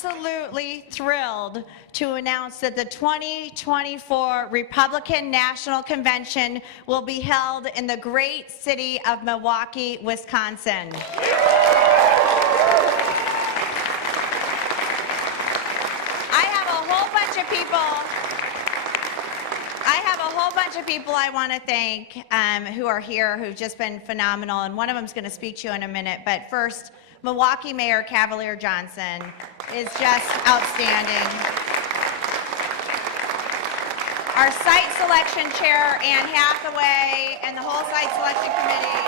absolutely thrilled to announce that the 2024 Republican National Convention will be held in the great city of Milwaukee, Wisconsin. I have a whole bunch of people I want to thank who are here, who've just been phenomenal, and one of them is going to speak to you in a minute. But first, Milwaukee Mayor Cavalier Johnson is just outstanding. Our site selection chair, Ann Hathaway, and the whole site selection committee.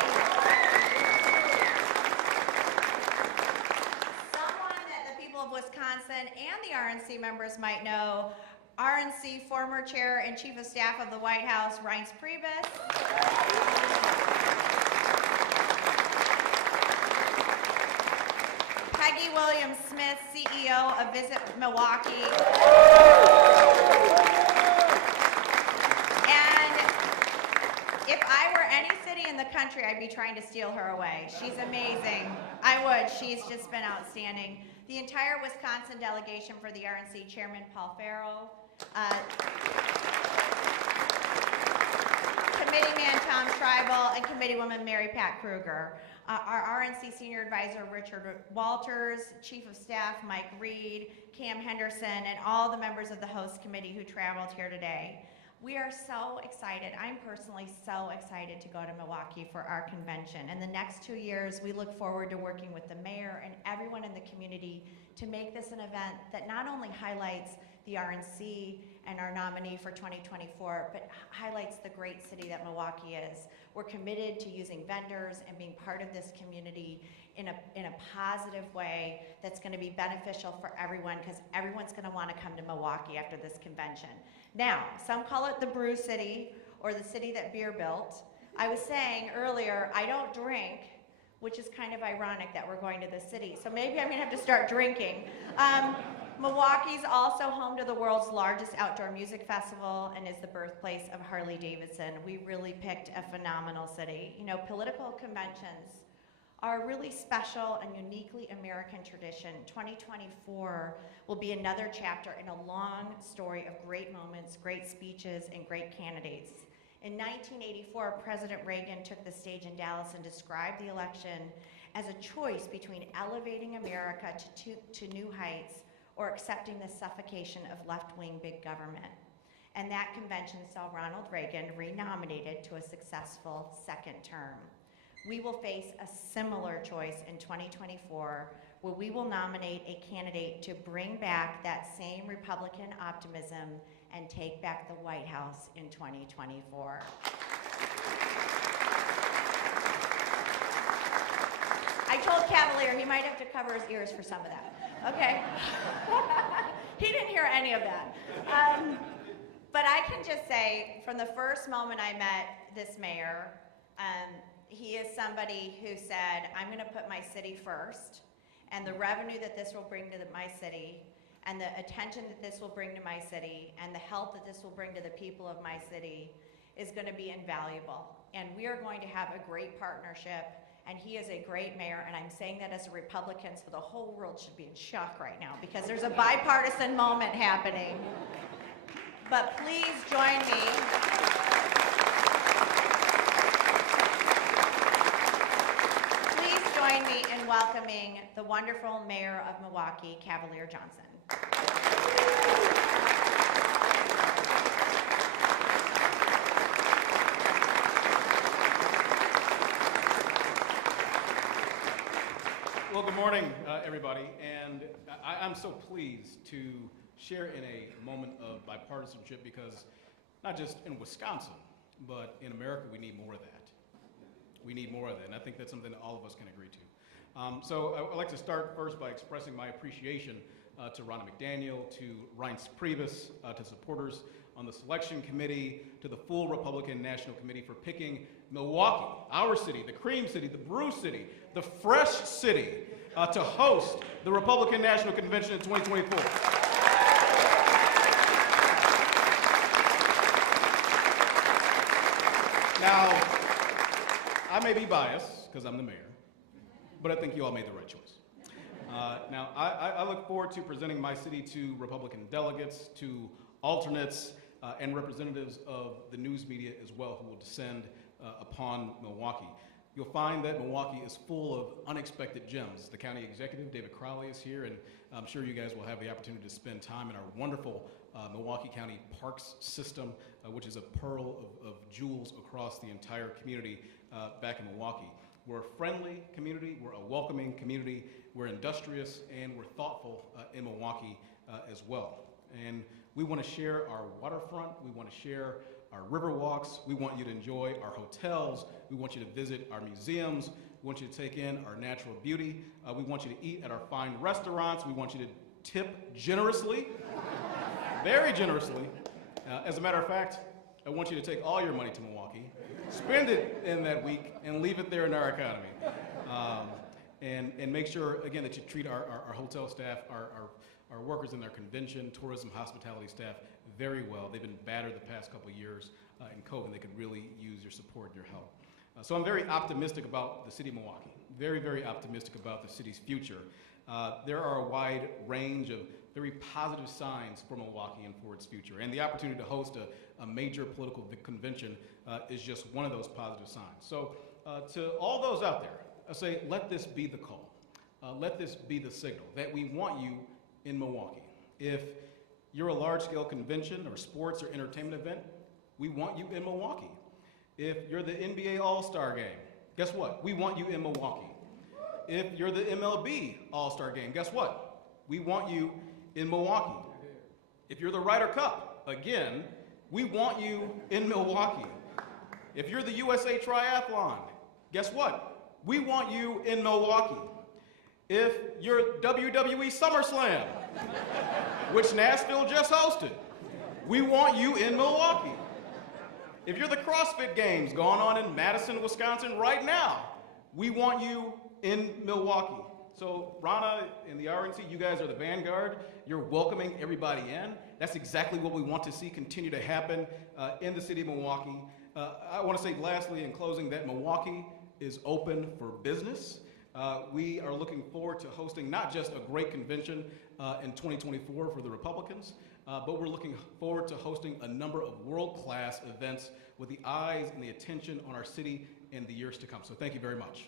Someone that the people of Wisconsin and the RNC members might know, RNC former chair and chief of staff of the White House, Reince Priebus. Peggy Williams-Smith, CEO of Visit Milwaukee. And if I were any city in the country, I'd be trying to steal her away. She's amazing. I would. She's just been outstanding. The entire Wisconsin delegation for the RNC, Chairman Paul Farrow, Committeeman Tom Schreibel, and Committeewoman Mary Pat Kruger. Our RNC Senior Advisor Richard Walters, Chief of Staff Mike Reed, Cam Henderson, and all the members of the host committee who traveled here today. We are so excited. I'm personally so excited to go to Milwaukee for our convention. In the next 2 years, we look forward to working with the mayor and everyone in the community to make this an event that not only highlights the RNC and our nominee for 2024, but highlights the great city that Milwaukee is. We're committed to using vendors and being part of this community in a positive way that's going to be beneficial for everyone, because everyone's going to want to come to Milwaukee after this convention. Now, some call it the Brew City or the city that beer built. I was saying earlier, I don't drink, which is kind of ironic that we're going to this city. So maybe I'm going to have to start drinking. Milwaukee's also home to the world's largest outdoor music festival and is the birthplace of Harley Davidson. We really picked a phenomenal city. You know, political conventions are a really special and uniquely American tradition. 2024 will be another chapter in a long story of great moments, great speeches, and great candidates. In 1984, President Reagan took the stage in Dallas and described the election as a choice between elevating America to new heights or accepting the suffocation of left-wing big government. And that convention saw Ronald Reagan renominated to a successful second term. We will face a similar choice in 2024, where we will nominate a candidate to bring back that same Republican optimism and take back the White House in 2024. I told Cavalier he might have to cover his ears for some of that. Okay. He didn't hear any of that. But I can just say, from the first moment I met this mayor, he is somebody who said, I'm going to put my city first, and the revenue that this will bring to my city, and the attention that this will bring to my city, and the help that this will bring to the people of my city is going to be invaluable. And we are going to have a great partnership, and he is a great mayor, and I'm saying that as a Republican, so the whole world should be in shock right now, because there's a bipartisan moment happening. But please join me. Please join me in welcoming the wonderful mayor of Milwaukee, Cavalier Johnson. Well, good morning, everybody, and I'm so pleased to share in a moment of bipartisanship, because not just in Wisconsin, but in America, we need more of that. We need more of that, and I think that's something that all of us can agree to. So I'd like to start first by expressing my appreciation to Ronna McDaniel, to Reince Priebus, to supporters on the selection committee, to the full Republican National Committee for picking Milwaukee, our city, the cream city, the brew city, the fresh city, to host the Republican National Convention in 2024. Now, I may be biased, because I'm the mayor, but I think you all made the right choice. Now, I look forward to presenting my city to Republican delegates, to alternates, and representatives of the news media as well who will descend upon Milwaukee. You'll find that Milwaukee is full of unexpected gems. The county executive, David Crowley, is here, and I'm sure you guys will have the opportunity to spend time in our wonderful Milwaukee County Parks system, which is a pearl of jewels across the entire community back in Milwaukee. We're a friendly community, we're a welcoming community, we're industrious, and we're thoughtful in Milwaukee as well. And we want to share our waterfront, we want to share our river walks, we want you to enjoy our hotels, we want you to visit our museums, we want you to take in our natural beauty, we want you to eat at our fine restaurants, we want you to tip generously, very generously. As a matter of fact, I want you to take all your money to Milwaukee, spend it in that week, and leave it there in our economy. And make sure, again, that you treat our hotel staff, our workers in our convention, tourism, hospitality staff very well. They've been battered the past couple of years in COVID, and they could really use your support and your help. So I'm very optimistic about the city of Milwaukee, very, very optimistic about the city's future. There are a wide range of very positive signs for Milwaukee and for its future, and the opportunity to host a major political convention is just one of those positive signs. So to all those out there, I say, let this be the call. Let this be the signal that we want you in Milwaukee. If you're a large-scale convention or sports or entertainment event, we want you in Milwaukee. If you're the NBA All-Star Game, guess what? We want you in Milwaukee. If you're the MLB All-Star Game, guess what? We want you in Milwaukee. If you're the Ryder Cup, again, we want you in Milwaukee. If you're the USA Triathlon, guess what? We want you in Milwaukee. If you're WWE SummerSlam, which Nashville just hosted, we want you in Milwaukee. If you're the CrossFit Games going on in Madison, Wisconsin right now, we want you in Milwaukee. So Rana and the RNC, you guys are the vanguard. You're welcoming everybody in. That's exactly what we want to see continue to happen in the city of Milwaukee. I want to say lastly in closing that Milwaukee is open for business. We are looking forward to hosting not just a great convention in 2024 for the Republicans, but we're looking forward to hosting a number of world-class events with the eyes and the attention on our city in the years to come. So thank you very much.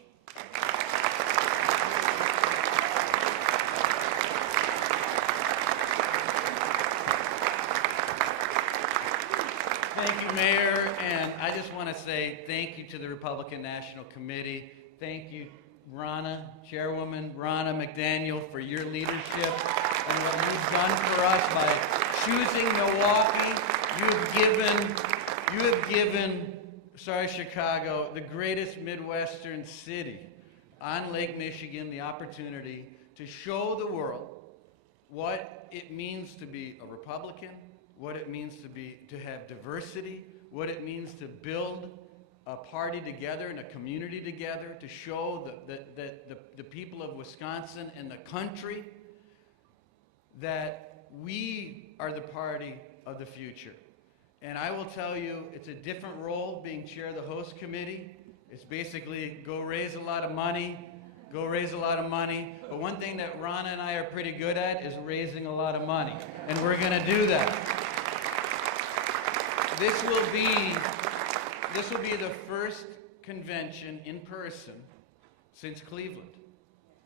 Thank you, Mayor, and I just want to say thank you to the Republican National Committee. Thank you, Rana, Chairwoman Rana McDaniel, for your leadership and what you've done for us by choosing Milwaukee. You have given Chicago, the greatest Midwestern city on Lake Michigan, the opportunity to show the world what it means to be a Republican, what it means to have diversity, what it means to build a party together and a community together, to show the people of Wisconsin and the country that we are the party of the future. And I will tell you, it's a different role being chair of the host committee. It's basically go raise a lot of money, go raise a lot of money. But one thing that Rana and I are pretty good at is raising a lot of money. And we're going to do that. This will be the first convention in person since Cleveland.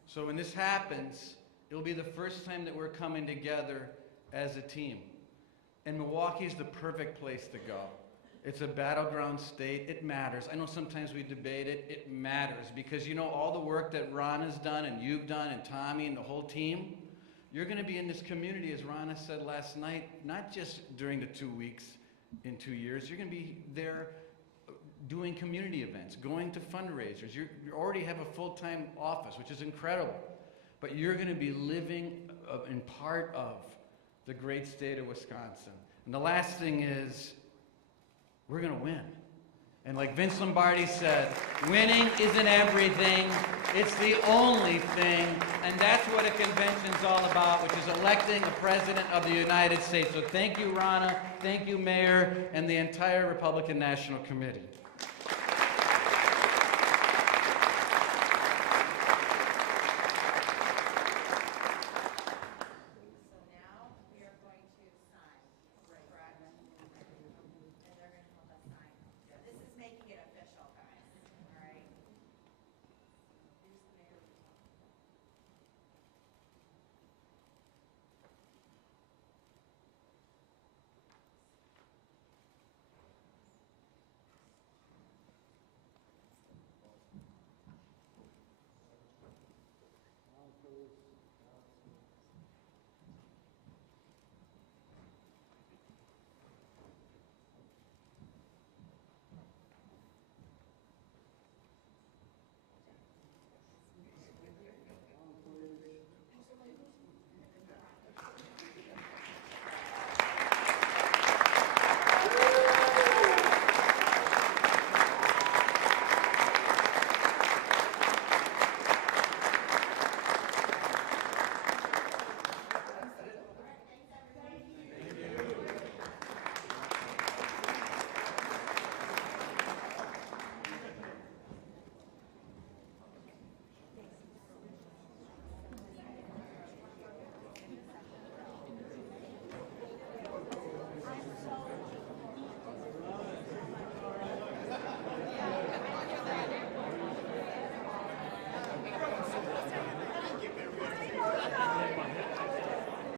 So when this happens, it'll be the first time that we're coming together as a team. And Milwaukee is the perfect place to go. It's a battleground state. It matters. I know sometimes we debate it. It matters because, you know, all the work that Ron has done and you've done and Tommy and the whole team, you're going to be in this community, as Rana said last night, not just during the 2 weeks in 2 years. You're going to be there doing community events, going to fundraisers. You already have a full-time office, which is incredible. But you're going to be living in part of the great state of Wisconsin. And the last thing is, we're going to win. And like Vince Lombardi said, winning isn't everything, it's the only thing. And that's what a convention's all about, which is electing a president of the United States. So thank you, Rana, thank you, Mayor, and the entire Republican National Committee.